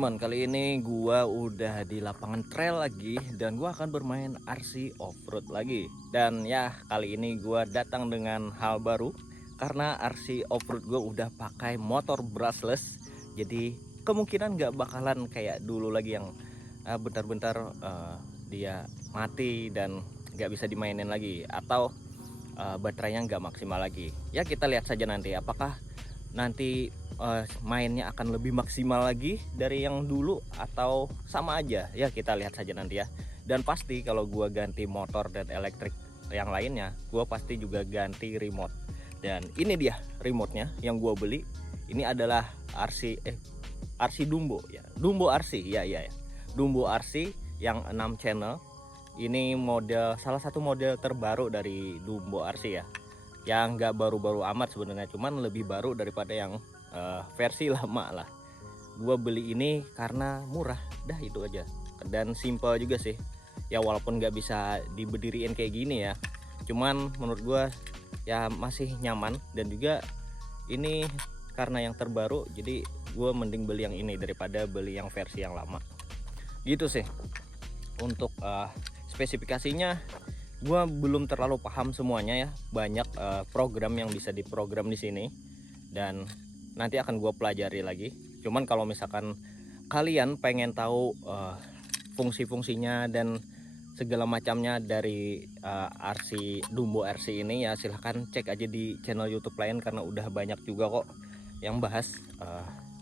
teman-teman, kali ini gua udah di lapangan trail lagi dan gua akan bermain RC off-road lagi. Dan ya, kali ini gua datang dengan hal baru karena RC off-road gua udah pakai motor brushless. Jadi kemungkinan nggak bakalan kayak dulu lagi yang bentar-bentar dia mati dan nggak bisa dimainin lagi, atau baterainya nggak maksimal lagi. Ya, kita lihat saja nanti apakah nanti mainnya akan lebih maksimal lagi dari yang dulu atau sama aja. Ya, kita lihat saja nanti ya. Dan pasti kalau gua ganti motor dan elektrik yang lainnya, gua pasti juga ganti remote. Dan ini dia remote-nya yang gua beli. Ini adalah RC Dumbo ya. Dumbo RC ya. Dumbo RC yang 6 channel. Ini model, salah satu model terbaru dari Dumbo RC ya. Yang nggak baru-baru amat sebenarnya, cuman lebih baru daripada yang versi lama lah. Gua beli ini karena murah, dah itu aja. Dan simple juga sih ya, walaupun nggak bisa diberdiriin kayak gini ya, cuman menurut gua ya masih nyaman. Dan juga ini karena yang terbaru, jadi gua mending beli yang ini daripada beli yang versi yang lama gitu sih. Untuk spesifikasinya gua belum terlalu paham semuanya ya, banyak program yang bisa diprogram di sini dan nanti akan gue pelajari lagi. Cuman kalau misalkan kalian pengen tahu fungsi-fungsinya dan segala macamnya dari RC Dumbo RC ini ya, silahkan cek aja di channel YouTube lain karena udah banyak juga kok yang bahas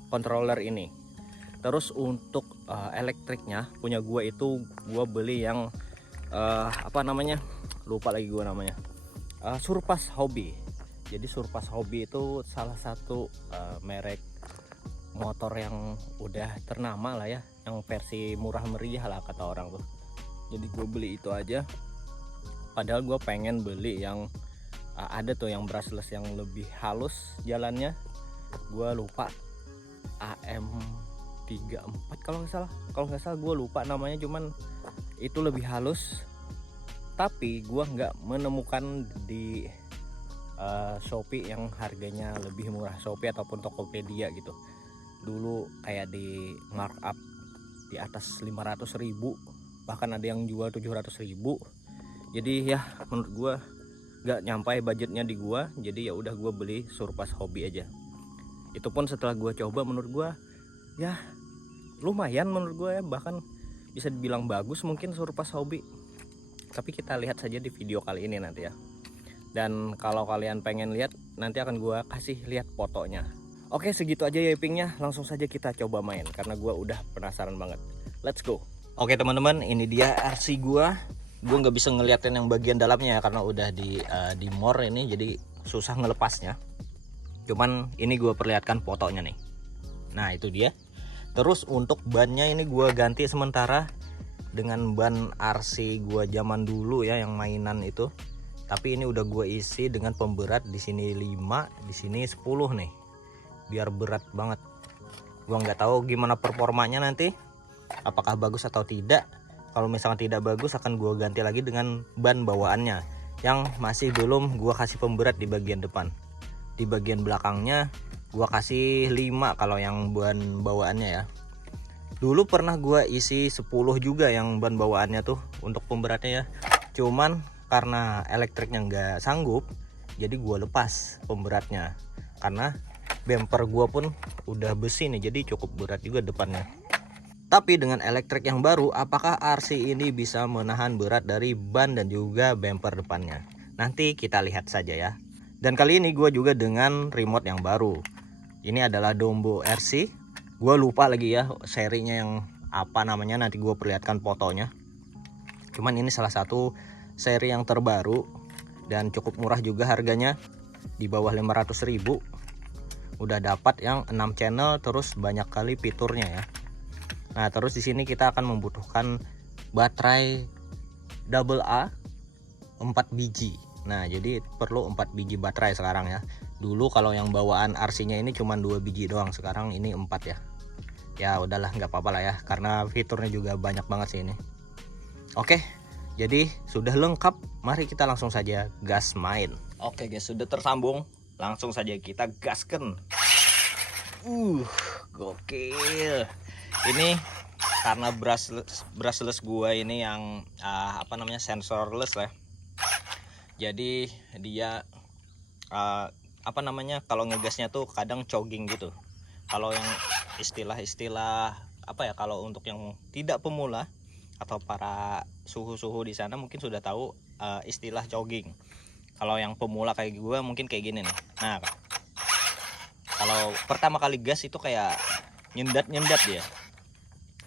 controller ini. Terus untuk elektriknya punya gue itu gue beli yang apa namanya, lupa lagi gue namanya, Surpass Hobby. Jadi Surpass Hobby itu salah satu merek motor yang udah ternama lah ya, yang versi murah meriah lah kata orang tuh. Jadi gue beli itu aja, padahal gue pengen beli yang ada tuh yang brushless yang lebih halus jalannya. Gue lupa, AM34 kalau nggak salah gue lupa namanya, cuman itu lebih halus. Tapi gua nggak menemukan di Shopee yang harganya lebih murah, Shopee ataupun Tokopedia gitu. Dulu kayak di markup di atas 500.000, bahkan ada yang jual 700.000. Jadi ya menurut gua nggak nyampai budgetnya di gua, jadi ya udah gua beli Surpass Hobby aja. Itu pun setelah gua coba, menurut gua ya lumayan, menurut gua ya, bahkan bisa dibilang bagus mungkin Surpass Hobby. Tapi kita lihat saja di video kali ini nanti ya. Dan kalau kalian pengen lihat, nanti akan gua kasih lihat fotonya. Oke, segitu aja ya pingnya, langsung saja kita coba main karena gua udah penasaran banget. Let's go. Oke teman-teman, ini dia RC gua. Gua nggak bisa ngeliatin yang bagian dalamnya ya karena udah di more ini, jadi susah ngelepasnya. Cuman ini gua perlihatkan fotonya nih. Nah, itu dia. Terus untuk bannya ini gua ganti sementara dengan ban RC gua zaman dulu ya, yang mainan itu. Tapi ini udah gua isi dengan pemberat, di sini 5, di sini 10 nih. Biar berat banget. Gua nggak tahu gimana performanya nanti, apakah bagus atau tidak. Kalau misalnya tidak bagus, akan gua ganti lagi dengan ban bawaannya yang masih belum gua kasih pemberat di bagian depan. Di bagian belakangnya gua kasih 5 kalau yang ban bawaannya ya. Dulu pernah gua isi 10 juga yang ban bawaannya tuh untuk pemberatnya ya. Cuman karena elektriknya nggak sanggup, jadi gua lepas pemberatnya. Karena bumper gua pun udah besi nih, jadi cukup berat juga depannya. Tapi dengan elektrik yang baru, apakah RC ini bisa menahan berat dari ban dan juga bumper depannya? Nanti kita lihat saja ya. Dan kali ini gua juga dengan remote yang baru. Ini adalah Dumbo RC. Gue lupa lagi ya serinya yang apa namanya, nanti gue perlihatkan fotonya. Cuman ini salah satu seri yang terbaru dan cukup murah juga harganya, di bawah 500.000. Udah dapat yang 6 channel, terus banyak kali fiturnya ya. Nah, terus di sini kita akan membutuhkan baterai AA 4 biji. Nah, jadi perlu 4 biji baterai sekarang ya. Dulu kalau yang bawaan RC-nya ini cuma 2 biji doang, sekarang ini 4 ya. Ya udahlah, nggak apa-apa lah ya, karena fiturnya juga banyak banget sih ini. Oke, jadi sudah lengkap, mari kita langsung saja gas main. Oke guys, sudah tersambung, langsung saja kita gaskan. Gokil. Ini karena brushless gua ini yang sensorless lah. Jadi dia kalau ngegasnya tuh kadang jogging gitu. Kalau yang istilah-istilah kalau untuk yang tidak pemula atau para suhu-suhu di sana mungkin sudah tahu istilah jogging. Kalau yang pemula kayak gue mungkin kayak gini nih. Nah, kalau pertama kali gas itu kayak nyendat dia.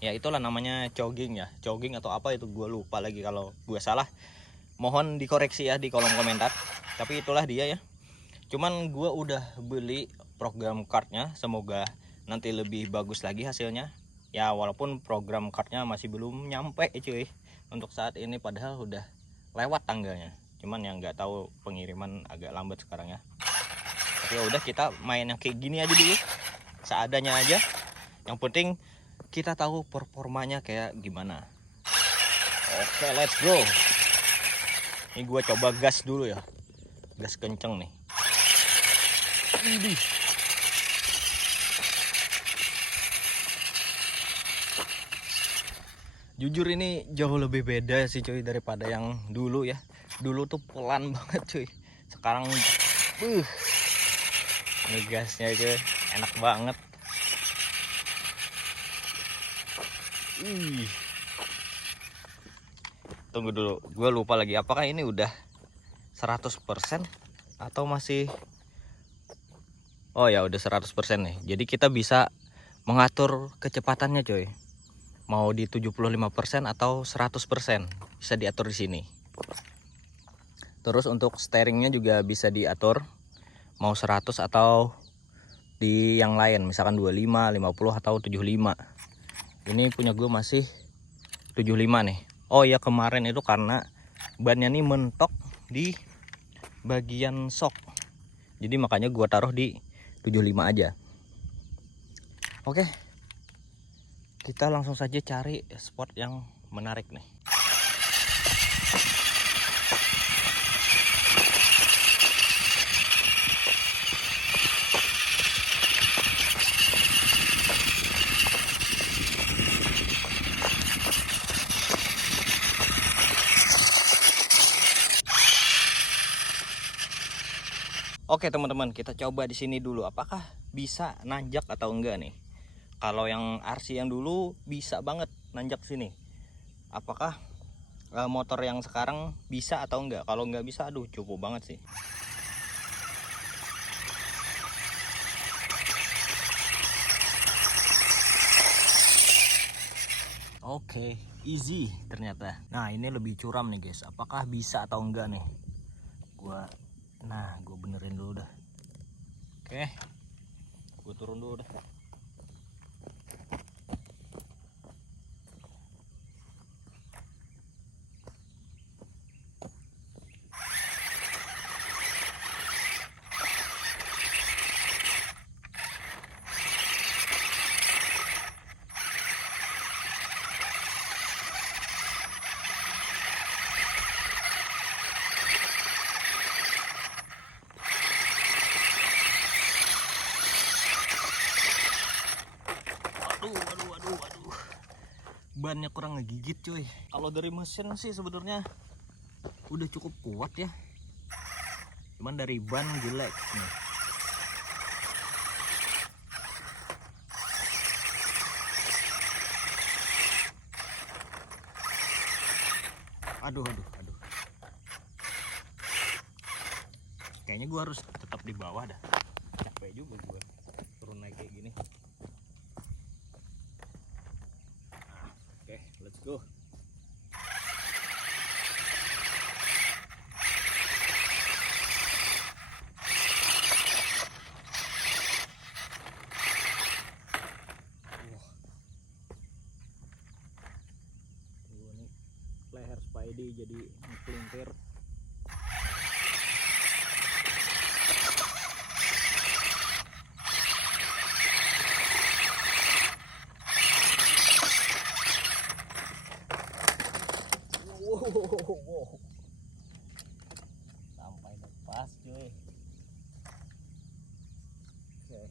Ya itulah namanya jogging ya. Jogging atau apa itu gue lupa lagi. Kalau gue salah mohon dikoreksi ya di kolom komentar. Tapi itulah dia ya. Cuman gue udah beli program cardnya, semoga nanti lebih bagus lagi hasilnya. Ya walaupun program cardnya masih belum nyampe cuy untuk saat ini, padahal udah lewat tanggalnya. Cuman yang nggak tahu pengiriman agak lambat sekarang ya. Tapi ya udah, kita main yang kayak gini aja dulu, seadanya aja. Yang penting kita tahu performanya kayak gimana. Oke, let's go. Ini gue coba gas dulu ya, gas kenceng nih. Ini jujur ini jauh lebih beda sih cuy daripada yang dulu ya. Dulu tuh pelan banget cuy. Sekarang ngegasnya cuy enak banget. Tunggu dulu, gue lupa lagi apakah ini udah 100% atau masih. Oh ya udah 100% nih. Jadi kita bisa mengatur kecepatannya cuy. Mau di 75% atau 100% bisa diatur di sini. Terus untuk steeringnya juga bisa diatur mau 100 atau di yang lain, misalkan 25, 50 atau 75. Ini punya gue masih 75 nih. Oh ya, kemarin itu karena bannya nih mentok di bagian shock. Jadi makanya gue taruh di 75 aja. Oke. Kita langsung saja cari spot yang menarik nih. Oke teman-teman, kita coba di sini dulu apakah bisa nanjak atau enggak nih. Kalau yang RC yang dulu bisa banget nanjak sini. Apakah motor yang sekarang bisa atau enggak? Kalau enggak bisa, aduh cukup banget sih. Oke, easy ternyata. Nah, ini lebih curam nih guys. Apakah bisa atau enggak nih? Gue benerin dulu dah. Oke, gue turun dulu dah. Aduh. Bannya kurang ngegigit cuy. Kalau dari mesin sih sebenarnya udah cukup kuat ya. Cuman dari ban jelek nih. Aduh. Kayaknya gua harus tetap di bawah dah. Capek juga gua turun naik kayak gini. Oke, let's go. Ini leher Spidey jadi ngepelintir. Wow. Sampai lepas cuy. Oke.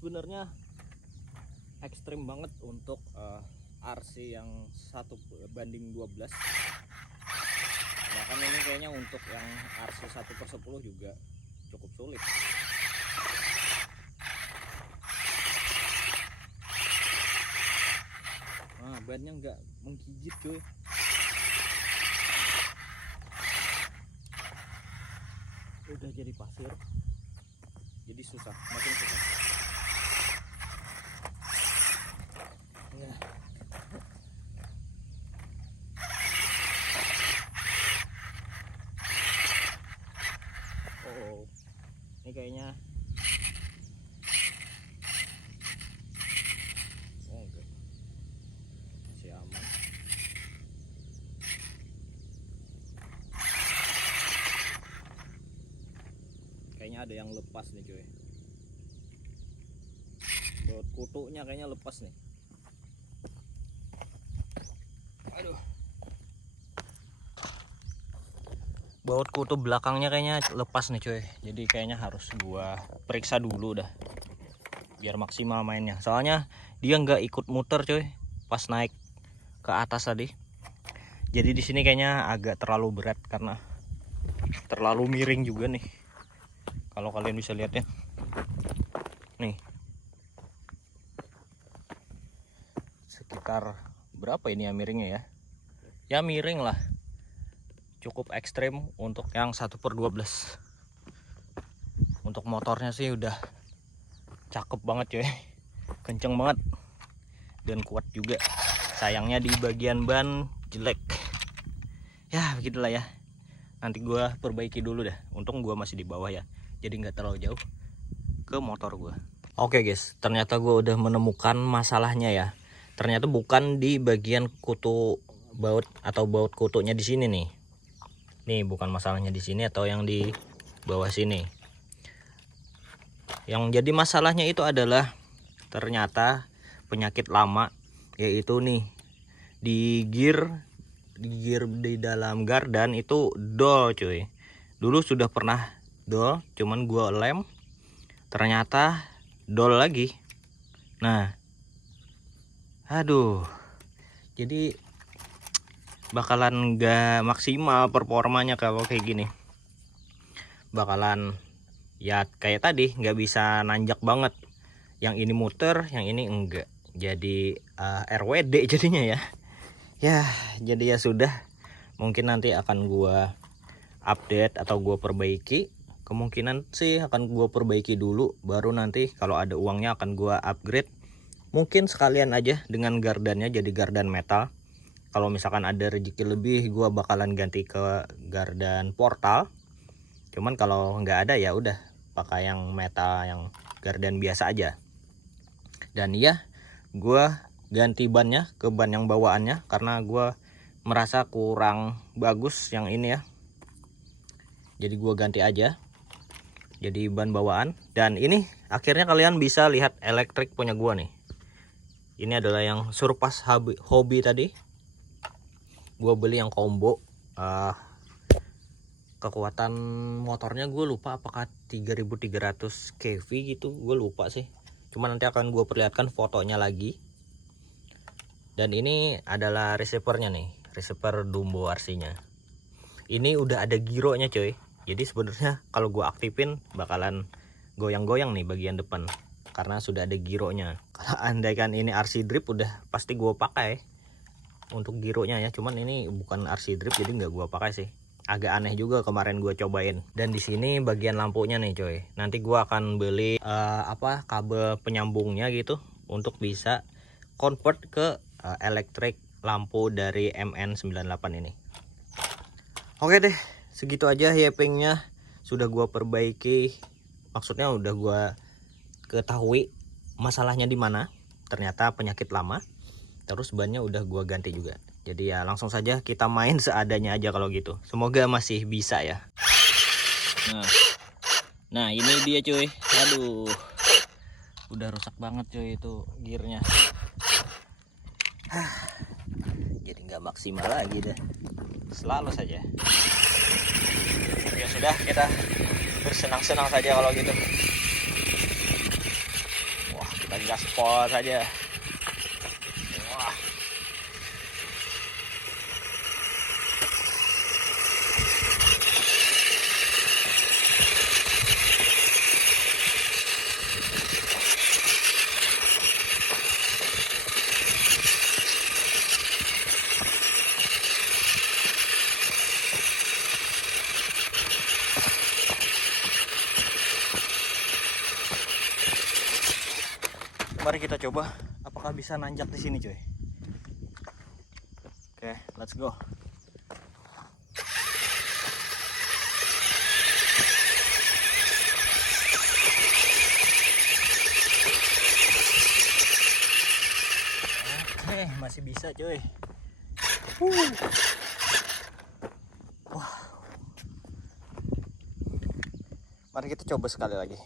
sebenarnya ekstrim banget untuk RC yang 1:12. Bahkan ini kayaknya untuk yang RC 1/10 juga cukup sulit. Nah, bannya nggak menggigit cuy. Udah jadi pasir, jadi susah, makin susah ya. Oh, ini kayaknya enggak, masih aman. Kayaknya ada yang lepas nih cuy. Baut kutunya kayaknya lepas nih. Aduh. Baut kutu belakangnya kayaknya lepas nih cuy. Jadi kayaknya harus gua periksa dulu dah, biar maksimal mainnya. Soalnya dia nggak ikut muter cuy pas naik ke atas tadi. Jadi di sini kayaknya agak terlalu berat karena terlalu miring juga nih. Kalau kalian bisa lihat ya, nih sekitar berapa ini ya miringnya ya? Ya miring lah, cukup ekstrim untuk yang 1/12. Untuk motornya sih udah cakep banget cuy, kenceng banget dan kuat juga. Sayangnya di bagian ban jelek. Ya begitulah ya. Nanti gua perbaiki dulu dah. Untung gua masih di bawah ya, jadi nggak terlalu jauh ke motor gua. Oke guys, ternyata gua udah menemukan masalahnya ya. Ternyata bukan di bagian kutu baut atau baut kutunya di sini nih. Nih bukan masalahnya di sini atau yang di bawah sini. Yang jadi masalahnya itu adalah ternyata penyakit lama, yaitu nih di gear di dalam gardan itu dol cuy. Dulu sudah pernah dol, cuman gua lem, ternyata dol lagi. Nah, aduh, jadi bakalan nggak maksimal performanya kalau kayak gini. Bakalan ya kayak tadi, nggak bisa nanjak banget. Yang ini muter, yang ini enggak. Jadi RWD jadinya ya. Ya, jadi ya sudah. Mungkin nanti akan gua update atau gua perbaiki. Kemungkinan sih akan gua perbaiki dulu, baru nanti kalau ada uangnya akan gua upgrade. Mungkin sekalian aja dengan gardannya jadi gardan metal. Kalau misalkan ada rezeki lebih, gua bakalan ganti ke gardan portal. Cuman kalau nggak ada ya udah pakai yang metal, yang gardan biasa aja. Dan ya, gua ganti bannya ke ban yang bawaannya karena gua merasa kurang bagus yang ini ya. Jadi gua ganti aja jadi ban bawaan. Dan ini akhirnya kalian bisa lihat elektrik punya gua nih. Ini adalah yang Surpass Hobby tadi. Gua beli yang combo. Kekuatan motornya gue lupa apakah 3300 kV gitu, gue lupa sih. Cuma nanti akan gue perlihatkan fotonya lagi. Dan ini adalah receivernya nih, receiver Dumbo RC-nya. Ini udah ada gironya coy. Jadi sebenarnya kalau gue aktifin bakalan goyang-goyang nih bagian depan karena sudah ada gironya. Kalau andaikan ini RC drip udah pasti gue pakai untuk gironya ya. Cuman ini bukan RC drip jadi nggak gue pakai sih. Agak aneh juga kemarin gue cobain. Dan di sini bagian lampunya nih coy. Nanti gue akan beli kabel penyambungnya gitu untuk bisa convert ke elektrik lampu dari MN98 ini. Oke deh, segitu aja yapingnya. Sudah gue perbaiki. Maksudnya udah gue ketahui masalahnya di mana. Ternyata penyakit lama. Terus bannya udah gue ganti juga. Jadi ya langsung saja kita main seadanya aja kalau gitu. Semoga masih bisa ya. Nah ini dia cuy. Aduh, udah rusak banget cuy itu gearnya. Jadi nggak maksimal lagi deh. Selalu saja. Ya sudah, kita bersenang-senang saja kalau gitu. gaspol saja. Wah. Mari kita coba apakah bisa nanjak di sini, coy. Oke, let's go. Oke, masih bisa, coy. Wah. Mari kita coba sekali lagi.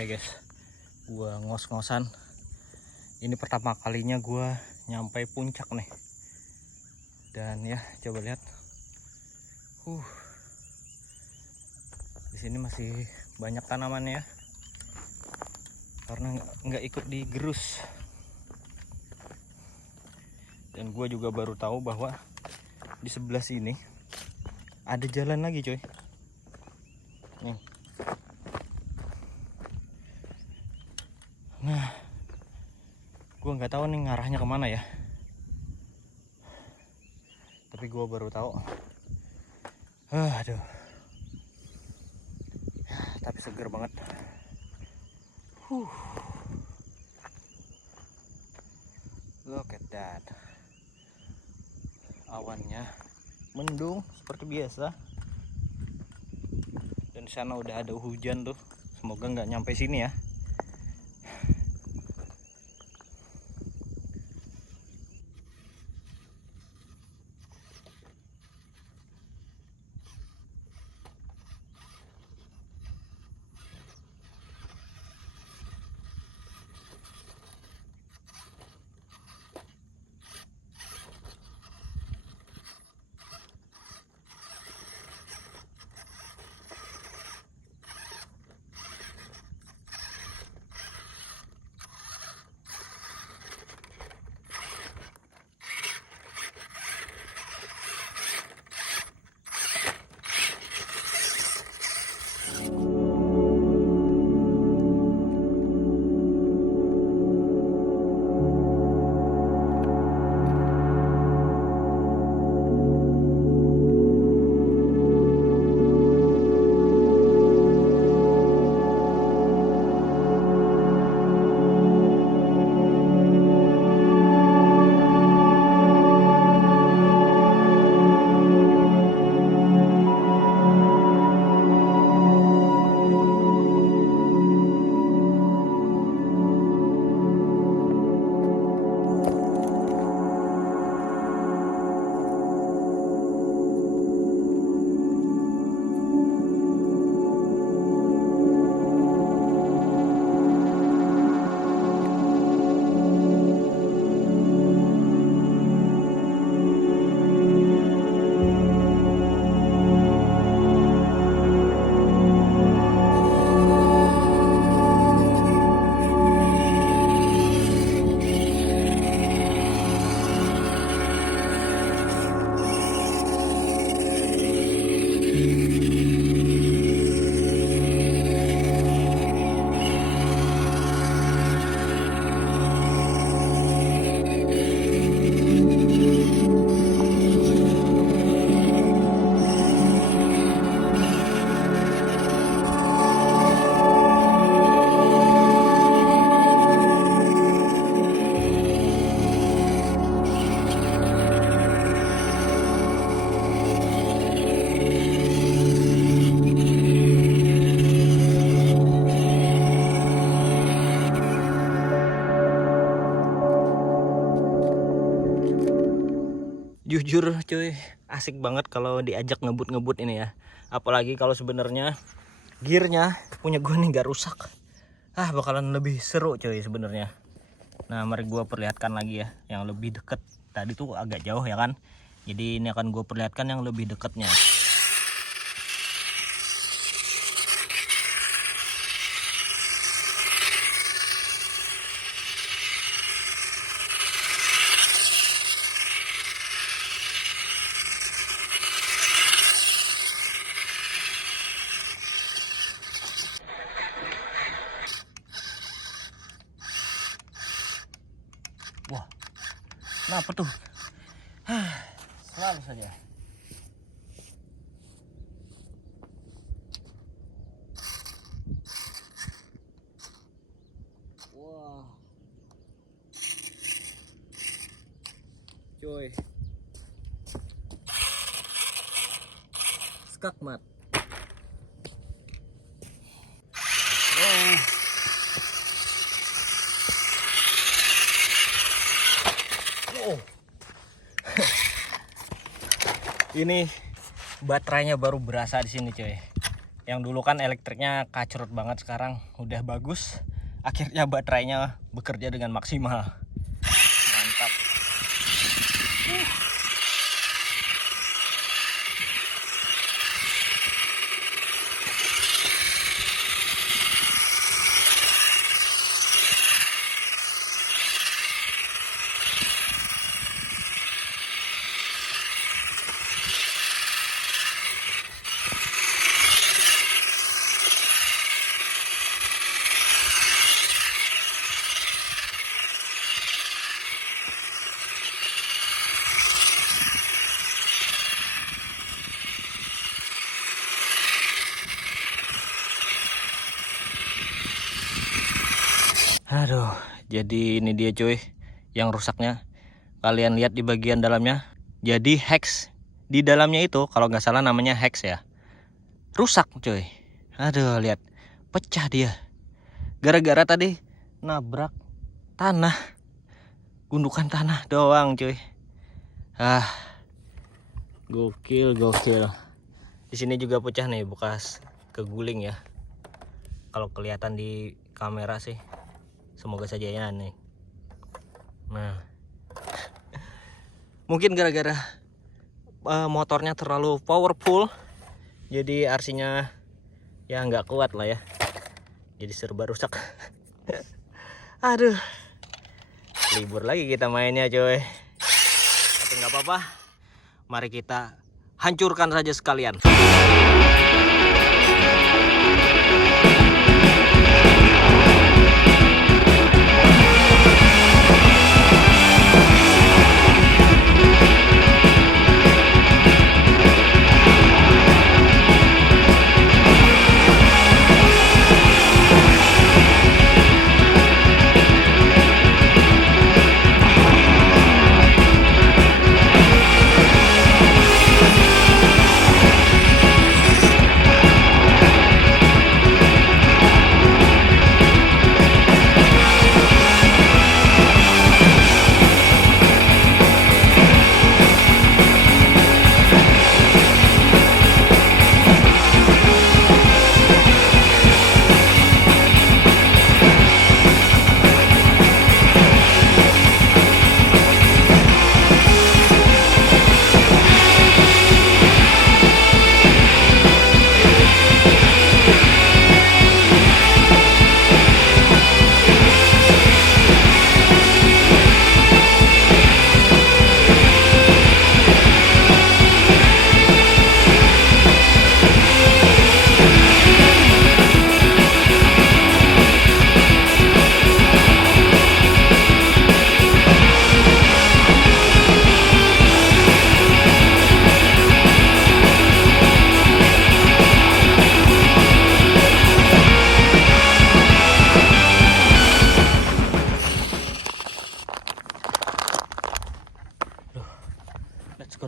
Oke guys, gua ngos-ngosan. Ini pertama kalinya gua nyampe puncak nih. Dan ya, coba lihat. Di sini masih banyak tanamannya ya. Karena nggak ikut digerus. Dan gua juga baru tahu bahwa di sebelah sini ada jalan lagi, coy. Nih. Nah, gue nggak tahu nih ngarahnya kemana ya, tapi gue baru tahu. Aduh, tapi seger banget. Look at that. Awannya mendung seperti biasa, dan di sana udah ada hujan tuh. Semoga nggak nyampe sini ya. Jujur cuy, asik banget kalau diajak ngebut-ngebut ini ya. Apalagi kalau sebenarnya gearnya punya gue nih gak rusak. Bakalan lebih seru cuy sebenarnya. Nah mari gue perlihatkan lagi ya yang lebih deket. Tadi tuh agak jauh ya kan. Jadi ini akan gue perlihatkan yang lebih dekatnya. Wah, kenapa tuh? Selalu saja. Wah, cuy, skakmat. Wow. Oh. Ini baterainya baru berasa di sini cuy. Yang dulu kan elektriknya kacrut banget, sekarang udah bagus. Akhirnya baterainya bekerja dengan maksimal. Mantap. Aduh, jadi ini dia cuy yang rusaknya. Kalian lihat di bagian dalamnya. Jadi hex di dalamnya itu kalau nggak salah namanya hex ya. Rusak cuy. Aduh, lihat pecah dia. Gara-gara tadi nabrak tanah. Gundukan tanah doang cuy. Gokil. Di sini juga pecah nih, bekas keguling ya. Kalau kelihatan di kamera sih. Semoga saja ya nih. Nah, mungkin gara-gara motornya terlalu powerful, jadi RC-nya ya nggak kuat lah ya. Jadi serba rusak. Aduh, libur lagi kita mainnya coy. Tapi nggak apa-apa. Mari kita hancurkan saja sekalian.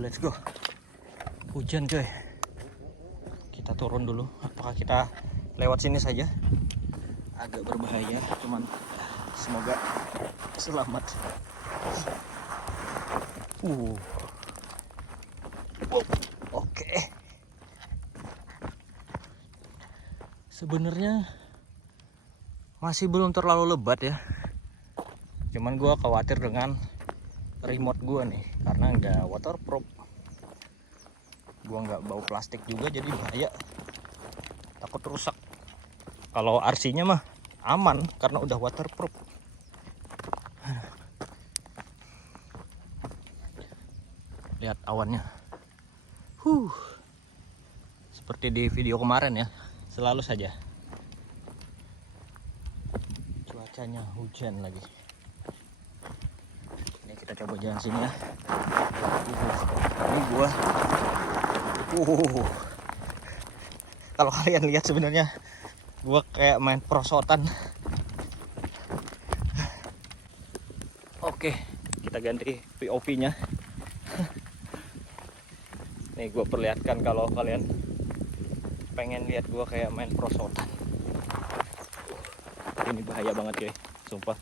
Let's go. Hujan coy. Kita turun dulu. Apakah kita lewat sini saja? Agak berbahaya, cuman semoga selamat. Oke. Sebenarnya masih belum terlalu lebat ya. Cuman gua khawatir dengan remote gua nih karena nggak waterproof. Gua nggak bawa plastik juga jadi bahaya. Takut rusak. Kalau RC-nya mah aman karena udah waterproof. Lihat awannya. Seperti di video kemarin ya. Selalu saja cuacanya hujan lagi. Ini kita coba jalan sini ya. Ini gua. Kalau kalian lihat sebenarnya gua kayak main perosotan. Oke, kita ganti POV-nya. Nih gua perlihatkan kalau kalian pengen lihat gua kayak main perosotan. Ini bahaya banget guys, sumpah.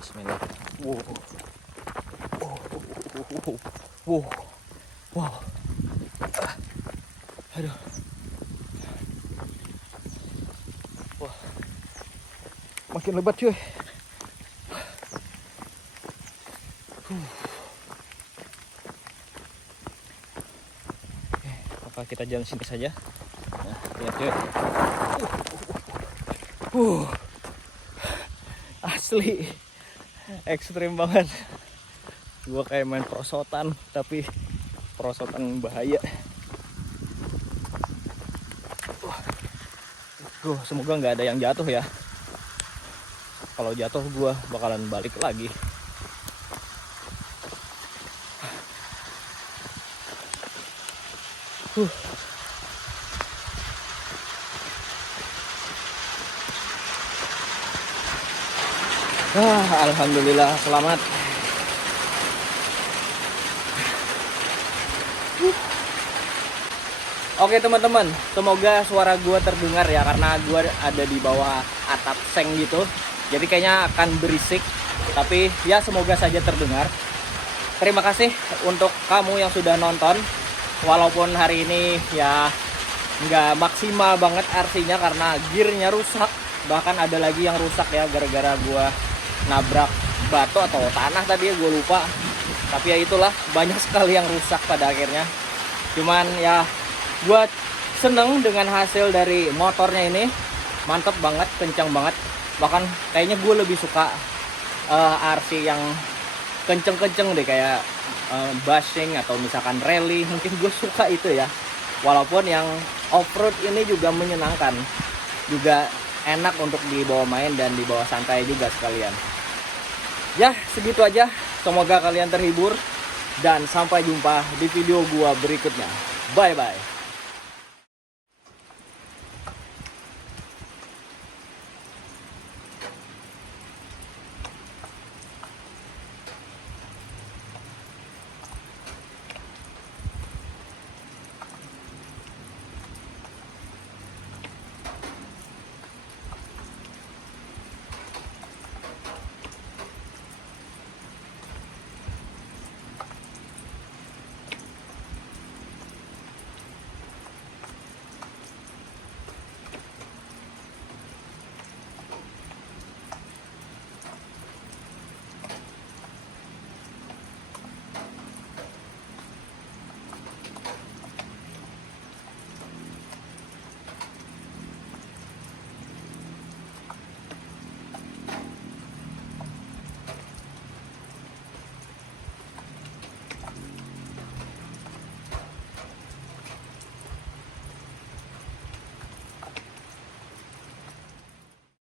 Bismillah. Wow. Aduh. Wah. Makin lebat cuy. Apa kita jalan sini saja? Nah, lihat cuy. Asli ekstrim banget. Gua kayak main perosotan, tapi perosotan bahaya. Semoga nggak ada yang jatuh ya. Kalau jatuh gua bakalan balik lagi. Alhamdulillah selamat. Oke teman-teman, semoga suara gua terdengar ya karena gua ada di bawah atap seng gitu. Jadi kayaknya akan berisik, tapi ya semoga saja terdengar. Terima kasih untuk kamu yang sudah nonton. Walaupun hari ini ya nggak maksimal banget RC-nya karena gearnya rusak. Bahkan ada lagi yang rusak ya gara-gara gua nabrak batu atau tanah tadi ya, gue lupa. Tapi ya itulah, banyak sekali yang rusak pada akhirnya. Cuman ya gue seneng dengan hasil dari motornya ini. Mantep banget, kencang banget. Bahkan kayaknya gue lebih suka RC yang kenceng-kenceng deh, kayak bushing atau misalkan rally. Mungkin gue suka itu ya. Walaupun yang off-road ini juga menyenangkan, juga enak untuk dibawa main dan dibawa santai juga sekalian. Ya segitu aja, semoga kalian terhibur dan sampai jumpa di video gua berikutnya. Bye bye.